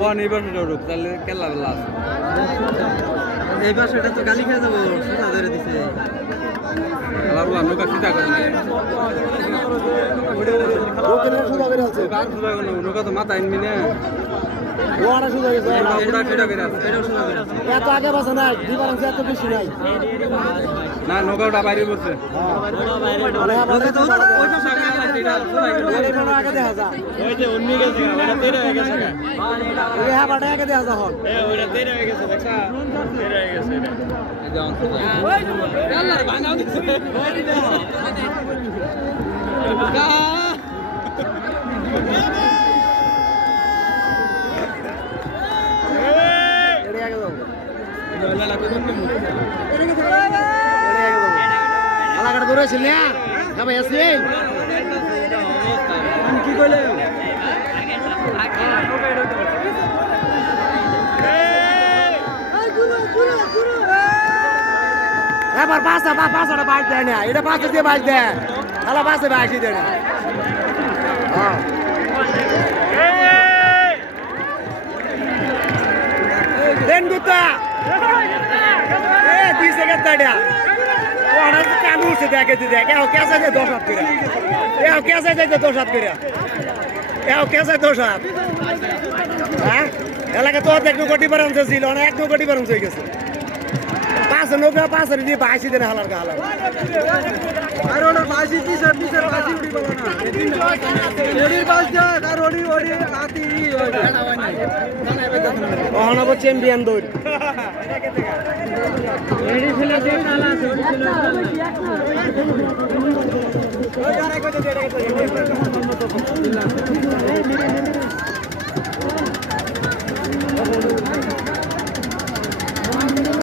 বন এবার উঠুক তাহলে কেলা বেলা আছে এইবার সেটা তো গালি খেয়ে যাবো সোজা ধরে দিছে আলাদা নৌকা সিধা করে নৌকা তো মাথা আনবি না এত আগে বসে নাই ডিফারেন্স এত বেশি নাই না নৌকাটা বাইরে বসছে আগে দেখা যা ওই যে উন্নি গেছে ওটা তেরে হয়ে গেছে ওই হাবাটা আগে দেখা যা হল ওটা তেরে হয়ে গেছে দেখা তেরে হয়ে গেছে এটা এই যে অন্তত আলাকাটা দৌড়াইছিল না হ্যাঁ ভাই আসি কি কইলে এবার পাঁচটা বাইক দেয় না এটা পাঁচটা দিয়ে বাইক দেয় তাহলে পাঁচটা বাইক দেয় না দেন গুতা দুই সেকেন্ড তাড়িয়া কান উঠছে দেখে দেখ এও কেসা যায় 10 হাত করে এও কেসা যায় 10 হাত করে এও কেসা 10 হাত হ্যাঁ এলাকা তো এক কোটি বারাংশ ছিল না 1 কোটি বারাংশ হয়ে গেছে পাঁচ নৌকা পাঁচ দিয়ে বাইশি দেন হালার গা হালার আর ওনার বাসি পিছের বাসি উড়ি বলো না এডির বাস যা আর ওডি হাতি অহনব চ্যাম্পিয়ন দৌড় এডি ছিল যে কালা ছিল